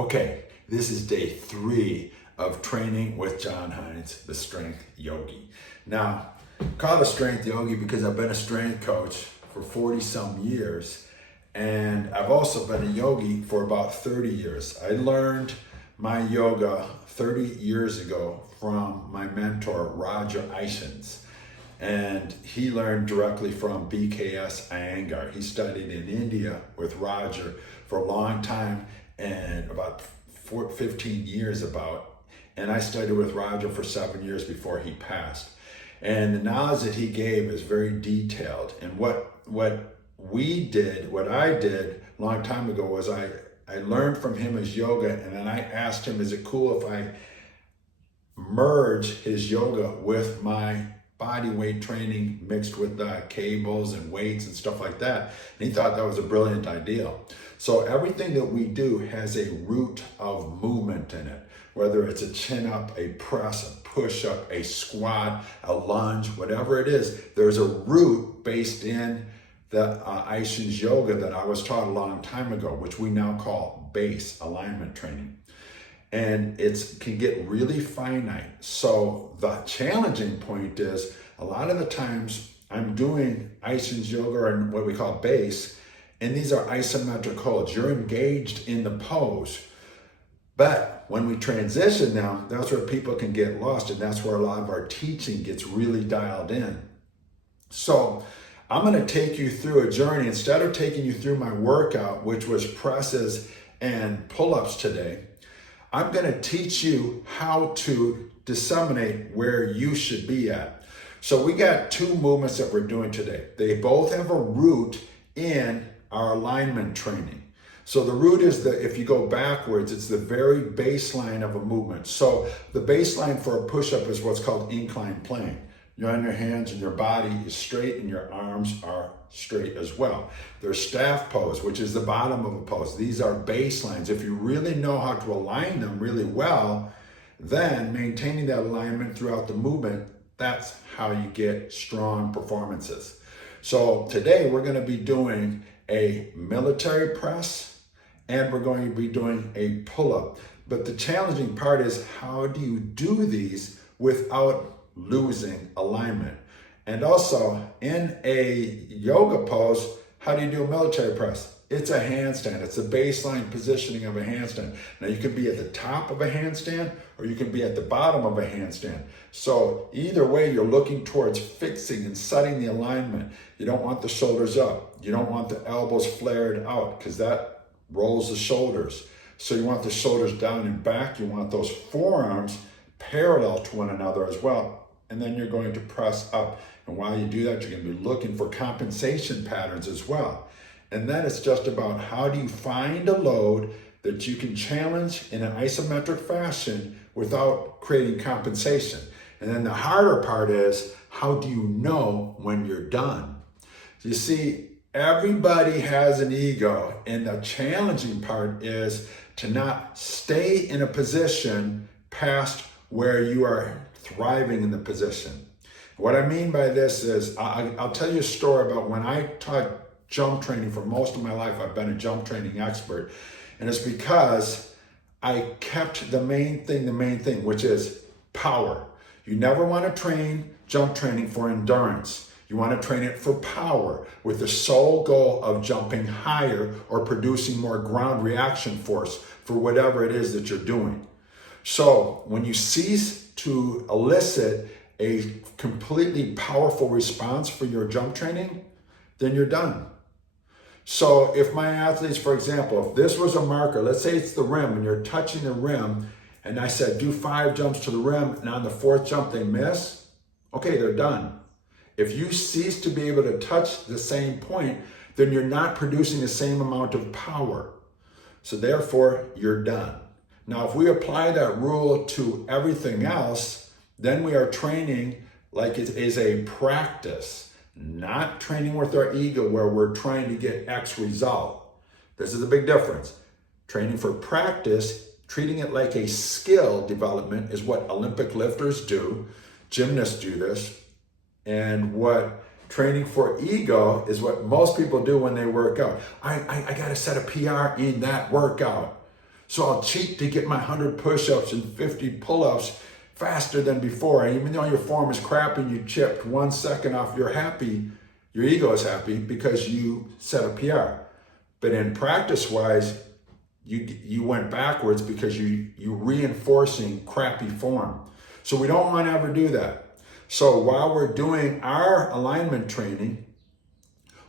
Okay, this is day 3 of training with Jon Hinds, the Strength Yogi. Now, I call it a Strength Yogi because I've been a strength coach for 40 some years, and I've also been a yogi for about 30 years. I learned my yoga 30 years ago from my mentor, Jon Hinds, and he learned directly from BKS Iyengar. He studied in India with Roger for a long time, and about 15 years and I studied with Roger for 7 years before he passed. And the knowledge that he gave is very detailed. And what I did a long time ago was I learned from him his yoga, and then I asked him, is it cool if I merge his yoga with my body weight training mixed with cables and weights and stuff like that? And he thought that was a brilliant idea. So everything that we do has a root of movement in it, whether it's a chin up, a press, a push up, a squat, a lunge, whatever it is, there's a root based in the Ishin's yoga that I was taught a long time ago, which we now call base alignment training. And it can get really finite. So the challenging point is a lot of the times I'm doing Ishin's yoga and what we call base, and these are isometric holds. You're engaged in the pose. But when we transition now, that's where people can get lost, and that's where a lot of our teaching gets really dialed in. So I'm going to take you through a journey. Instead of taking you through my workout, which was presses and pull-ups today, I'm going to teach you how to disseminate where you should be at. So we got 2 movements that we're doing today. They both have a root in our alignment training. So the root is if you go backwards, it's the very baseline of a movement. So the baseline for a push-up is what's called inclined plane. You're on your hands and your body is straight and your arms are straight as well. There's staff pose, which is the bottom of a pose. These are baselines. If you really know how to align them really well, then maintaining that alignment throughout the movement, that's how you get strong performances. So today we're going to be doing a military press and we're going to be doing a pull-up. But the challenging part is, how do you do these without losing alignment? And also, in a yoga pose, how do you do a military press? It's a handstand. It's a baseline positioning of a handstand. Now you can be at the top of a handstand or you can be at the bottom of a handstand. So either way, you're looking towards fixing and setting the alignment. You don't want the shoulders up. You don't want the elbows flared out because that rolls the shoulders. So you want the shoulders down and back. You want those forearms parallel to one another as well. And then you're going to press up. And while you do that, you're going to be looking for compensation patterns as well. And then it's just about, how do you find a load that you can challenge in an isometric fashion without creating compensation? And then the harder part is, how do you know when you're done? You see, everybody has an ego, and the challenging part is to not stay in a position past where you are thriving in the position. What I mean by this is, I'll tell you a story about when I taught jump training for most of my life. I've been a jump training expert, and it's because I kept the main thing, which is power. You never want to train jump training for endurance. You want to train it for power, with the sole goal of jumping higher or producing more ground reaction force for whatever it is that you're doing. So when you cease to elicit a completely powerful response for your jump training, then you're done. So if my athletes, for example, if this was a marker, let's say it's the rim and you're touching the rim, and I said, do 5 jumps to the rim, and on the 4th jump they miss, okay, they're done. If you cease to be able to touch the same point, then you're not producing the same amount of power. So therefore, you're done. Now, if we apply that rule to everything else, then we are training like it is a practice, not training with our ego where we're trying to get X result. This is a big difference. Training for practice, treating it like a skill development, is what Olympic lifters do. Gymnasts do this. And what training for ego is what most people do when they work out. I got to set a PR in that workout. So I'll cheat to get my 100 push-ups and 50 pull-ups faster than before. And even though your form is crappy and you chipped 1 second off, you're happy, your ego is happy because you set a PR. But in practice-wise, you went backwards because you reinforcing crappy form. So we don't want to ever do that. So while we're doing our alignment training,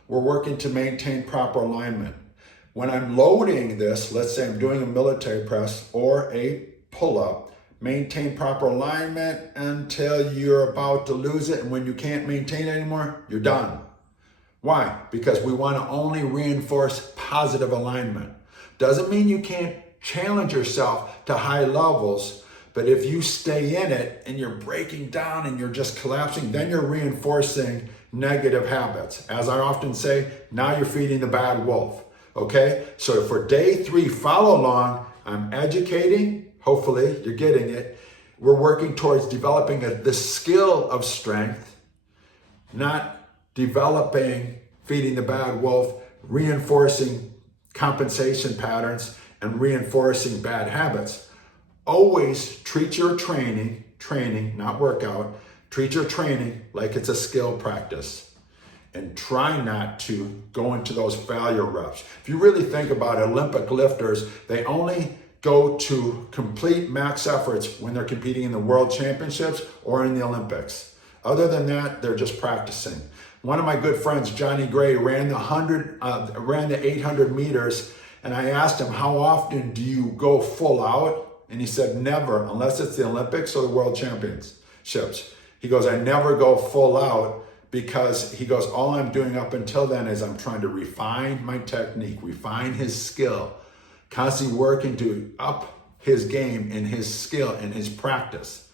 we're working to maintain proper alignment. When I'm loading this, let's say I'm doing a military press or a pull-up, maintain proper alignment until you're about to lose it. And when you can't maintain it anymore, you're done. Why? Because we want to only reinforce positive alignment. Doesn't mean you can't challenge yourself to high levels, but if you stay in it and you're breaking down and you're just collapsing, then you're reinforcing negative habits. As I often say, now you're feeding the bad wolf. Okay? So for day 3, follow along. I'm educating. Hopefully you're getting it. We're working towards developing the skill of strength, not developing feeding the bad wolf, reinforcing compensation patterns, and reinforcing bad habits. Always treat your training, not workout, treat your training like it's a skill practice. And try not to go into those failure reps. If you really think about it, Olympic lifters, they only go to complete max efforts when they're competing in the World Championships or in the Olympics. Other than that, they're just practicing. One of my good friends, Johnny Gray, ran the 800 meters, and I asked him, how often do you go full out? And he said, never, unless it's the Olympics or the World Championships. He goes, I never go full out because he goes, all I'm doing up until then is I'm trying to refine my technique, refine his skill, constantly working to up his game and his skill and his practice.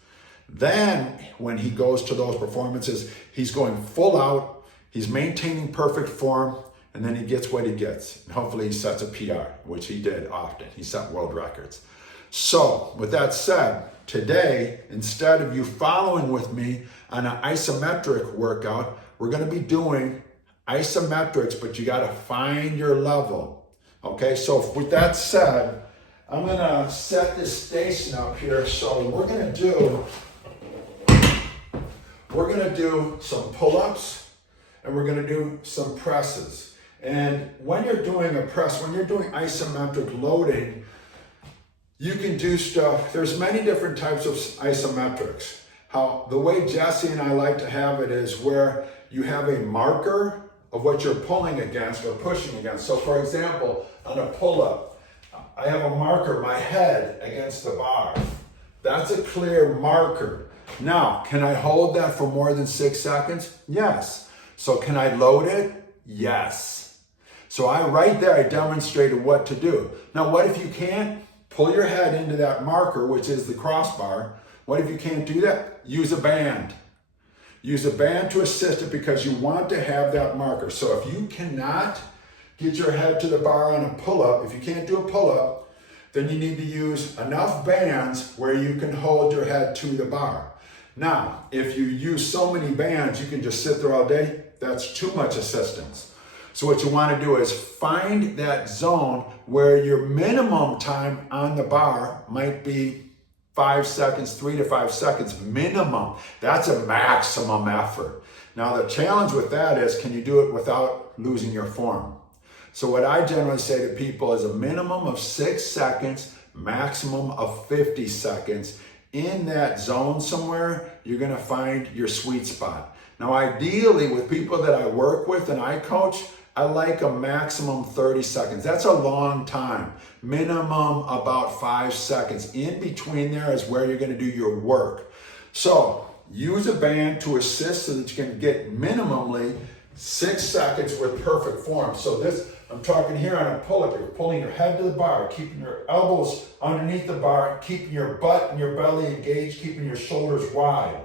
Then when he goes to those performances, he's going full out, he's maintaining perfect form, and then he gets what he gets. And hopefully he sets a PR, which he did often. He set world records. So with that said, today, instead of you following with me on an isometric workout, we're going to be doing isometrics, but you got to find your level. Okay, so with that said, I'm going to set this station up here. So we're going to do some pull-ups and we're going to do some presses. And when you're doing a press, when you're doing isometric loading, you can do stuff. There's many different types of isometrics. The way Jesse and I like to have it is where you have a marker of what you're pulling against or pushing against. So for example, on a pull-up, I have a marker, my head against the bar. That's a clear marker. Now, can I hold that for more than 6 seconds? Yes. So can I load it? Yes. So right there, I demonstrated what to do. Now, what if you can't? Pull your head into that marker, which is the crossbar. What if you can't do that? Use a band. Use a band to assist it because you want to have that marker. So if you cannot get your head to the bar on a pull-up, if you can't do a pull-up, then you need to use enough bands where you can hold your head to the bar. Now, if you use so many bands, you can just sit there all day. That's too much assistance. So what you want to do is find that zone where your minimum time on the bar might be 5 seconds, 3 to 5 seconds minimum. That's a maximum effort. Now the challenge with that is, can you do it without losing your form? So what I generally say to people is a minimum of 6 seconds, maximum of 50 seconds. In that zone somewhere, you're going to find your sweet spot. Now ideally with people that I work with and I coach, I like a maximum 30 seconds. That's a long time. Minimum about 5 seconds. In between there is where you're going to do your work. So use a band to assist so that you can get minimally 6 seconds with perfect form. So this, I'm talking here on a pull-up. You're pulling your head to the bar, keeping your elbows underneath the bar, keeping your butt and your belly engaged, keeping your shoulders wide.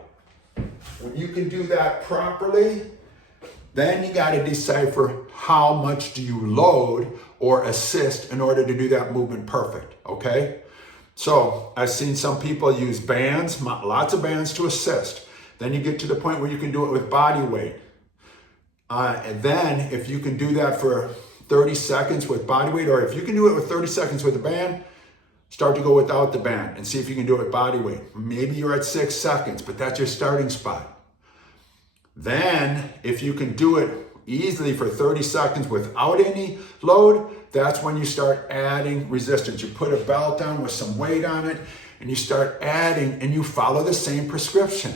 When you can do that properly, then you got to decipher how much do you load or assist in order to do that movement perfect, okay? So I've seen some people use bands, lots of bands to assist. Then you get to the point where you can do it with body weight. And then if you can do that for 30 seconds with body weight, or if you can do it with 30 seconds with a band, Start to go without the band and see if you can do it body weight. Maybe you're at 6 seconds, but that's your starting spot. Then, if you can do it easily for 30 seconds without any load, that's when you start adding resistance. You put a belt on with some weight on it, and you start adding, and you follow the same prescription.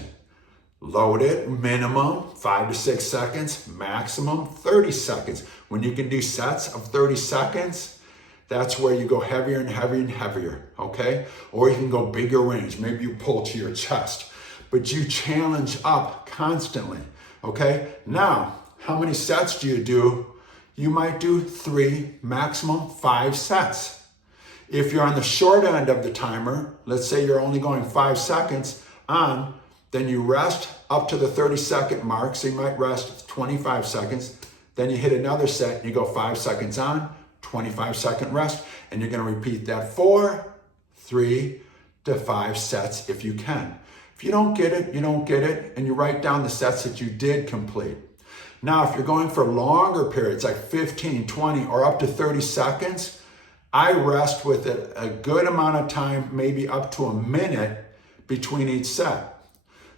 Load it, minimum 5 to 6 seconds, maximum 30 seconds. When you can do sets of 30 seconds, that's where you go heavier and heavier and heavier, okay? Or you can go bigger range. Maybe you pull to your chest, but you challenge up constantly, okay? Now, how many sets do you do? You might do 3, maximum 5 sets. If you're on the short end of the timer, let's say you're only going 5 seconds on, then you rest up to the 30-second mark. So you might rest 25 seconds. Then you hit another set and you go 5 seconds on, 25-second rest, and you're going to repeat that 4, 3 to 5 sets if you can. If you don't get it, you don't get it, and you write down the sets that you did complete. Now, if you're going for longer periods, like 15, 20, or up to 30 seconds, I rest with it a good amount of time, maybe up to a minute between each set.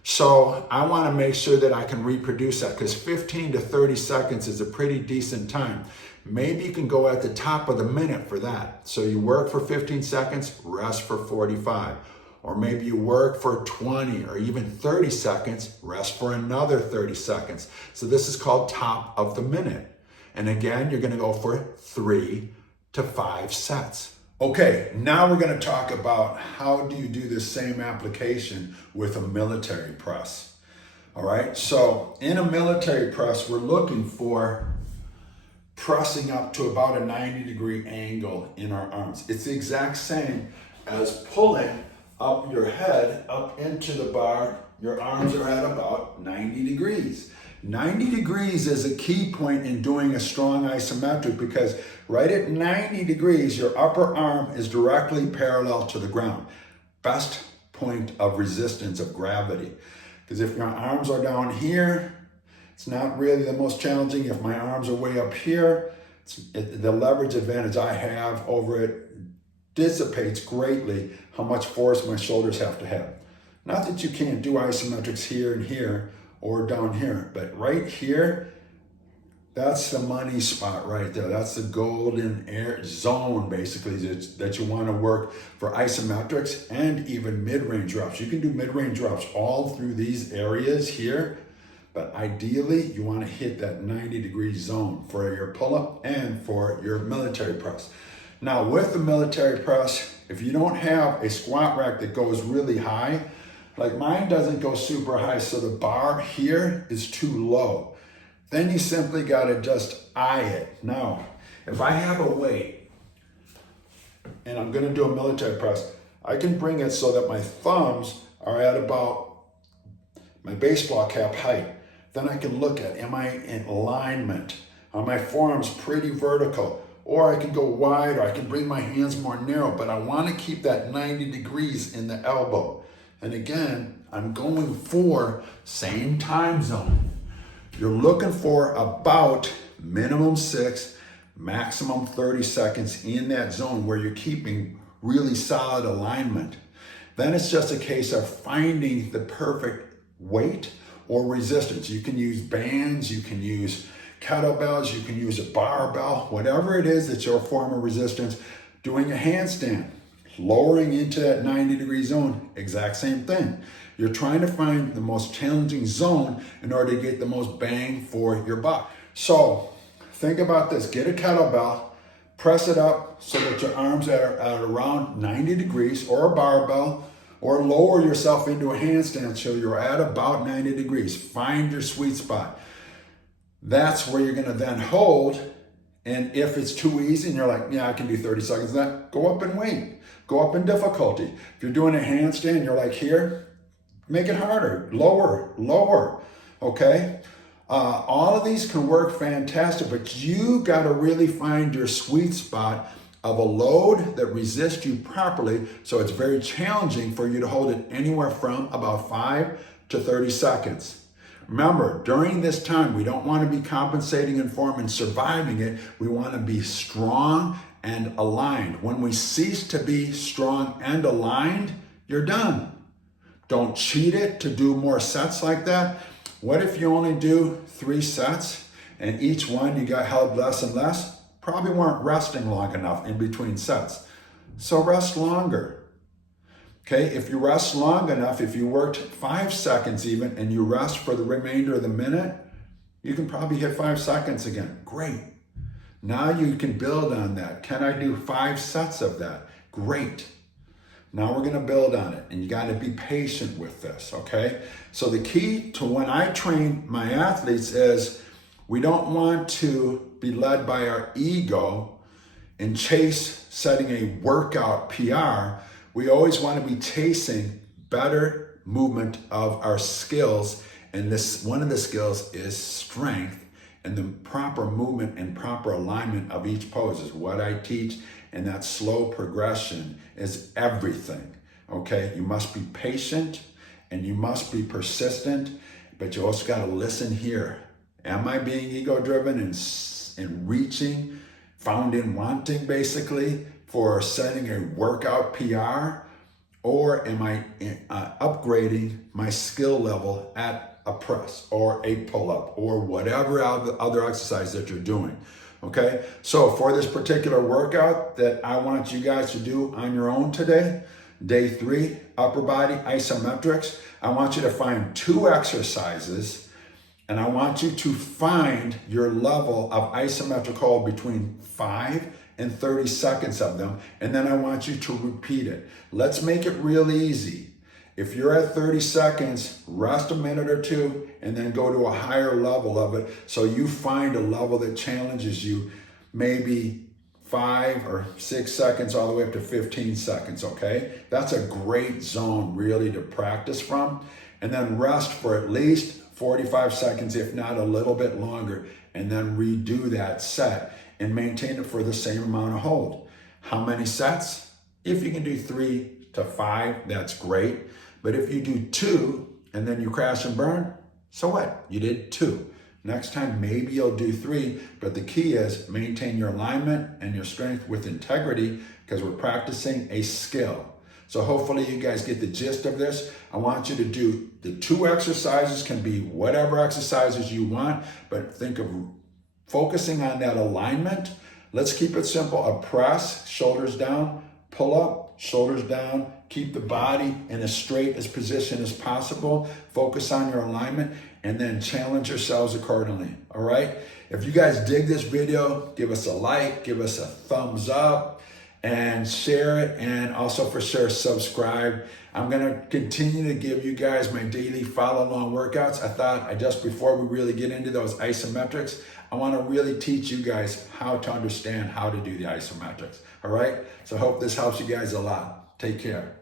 So I want to make sure that I can reproduce that, because 15 to 30 seconds is a pretty decent time. Maybe you can go at the top of the minute for that. So you work for 15 seconds, rest for 45. Or maybe you work for 20 or even 30 seconds, rest for another 30 seconds. So this is called top of the minute. And again, you're going to go for 3 to 5 sets. Okay, now we're going to talk about how do you do this same application with a military press. All right, so in a military press, we're looking for pressing up to about a 90-degree angle in our arms. It's the exact same as pulling up your head up into the bar. Your arms are at about 90 degrees. 90 degrees is a key point in doing a strong isometric, because right at 90 degrees, your upper arm is directly parallel to the ground. Best point of resistance of gravity. Because if your arms are down here, it's not really the most challenging. If my arms are way up here, the leverage advantage I have over it dissipates greatly how much force my shoulders have to have. Not that you can't do isometrics here and here or down here, but right here, that's the money spot right there. That's the golden air zone, basically, that you want to work for isometrics and even mid-range reps. You can do mid-range reps all through these areas here, but ideally, you want to hit that 90-degree zone for your pull-up and for your military press. Now, with the military press, if you don't have a squat rack that goes really high, like mine doesn't go super high, so the bar here is too low. Then you simply got to just eye it. Now, if I have a weight and I'm going to do a military press, I can bring it so that my thumbs are at about my baseball cap height. Then I can look at, am I in alignment? Are my forearms pretty vertical? Or I can go wide, or I can bring my hands more narrow, but I want to keep that 90 degrees in the elbow. And again, I'm going for same time zone. You're looking for about minimum 6, maximum 30 seconds in that zone where you're keeping really solid alignment. Then it's just a case of finding the perfect weight or resistance. You can use bands, you can use kettlebells, you can use a barbell, whatever it is that's your form of resistance. Doing a handstand, lowering into that 90-degree zone, exact same thing. You're trying to find the most challenging zone in order to get the most bang for your buck. So think about this, get a kettlebell, press it up so that your arms are at around 90 degrees, or a barbell, or lower yourself into a handstand so you're at about 90 degrees. Find your sweet spot. That's where you're gonna then hold, and if it's too easy and you're like, yeah, I can do 30 seconds of that, go up in weight, go up in difficulty. If you're doing a handstand, you're like here, make it harder, lower, okay? All of these can work fantastic, but you gotta really find your sweet spot of a load that resists you properly, so it's very challenging for you to hold it anywhere from about 5 to 30 seconds. Remember, during this time, we don't want to be compensating in form and surviving it. We want to be strong and aligned. When we cease to be strong and aligned, you're done. Don't cheat it to do more sets like that. What if you only do 3 sets and each one you got held less and less? Probably weren't resting long enough in between sets. So rest longer. Okay, if you rest long enough, if you worked 5 seconds even and you rest for the remainder of the minute, you can probably hit 5 seconds again. Great. Now you can build on that. Can I do 5 sets of that? Great. Now we're going to build on it, and you got to be patient with this, okay? So the key to when I train my athletes is we don't want to be led by our ego and chase setting a workout PR. We always want to be chasing better movement of our skills, and this one of the skills is strength, and the proper movement and proper alignment of each pose is what I teach, and that slow progression is everything, okay? You must be patient and you must be persistent, but you also got to listen here. Am I being ego-driven and reaching, found in wanting basically for setting a workout PR, or am I upgrading my skill level at a press or a pull-up or whatever other exercise that you're doing? Okay, so for this particular workout that I want you guys to do on your own today, day 3, upper body isometrics, I want you to find 2 exercises, and I want you to find your level of isometric hold between 5 and 30 seconds of them, and then I want you to repeat it. Let's make it real easy. If you're at 30 seconds, rest a minute or 2, and then go to a higher level of it, so you find a level that challenges you, maybe 5 or 6 seconds all the way up to 15 seconds, okay? That's a great zone really to practice from. And then rest for at least 45 seconds, if not a little bit longer, and then redo that set and maintain it for the same amount of hold. How many sets? If you can do 3 to 5, that's great. But if you do 2 and then you crash and burn, so what? You did 2. Next time, maybe you'll do 3, but the key is maintain your alignment and your strength with integrity, because we're practicing a skill. So hopefully you guys get the gist of this. I want you to do the 2 exercises, can be whatever exercises you want, but think of focusing on that alignment. Let's keep it simple. A press, shoulders down, pull up, shoulders down, keep the body in as straight as position as possible. Focus on your alignment and then challenge yourselves accordingly, all right? If you guys dig this video, give us a like, give us a thumbs up, and share it, and also for sure subscribe. I'm gonna continue to give you guys my daily follow-along workouts. I thought just before we really get into those isometrics, I wanna really teach you guys how to understand how to do the isometrics, all right? So I hope this helps you guys a lot. Take care.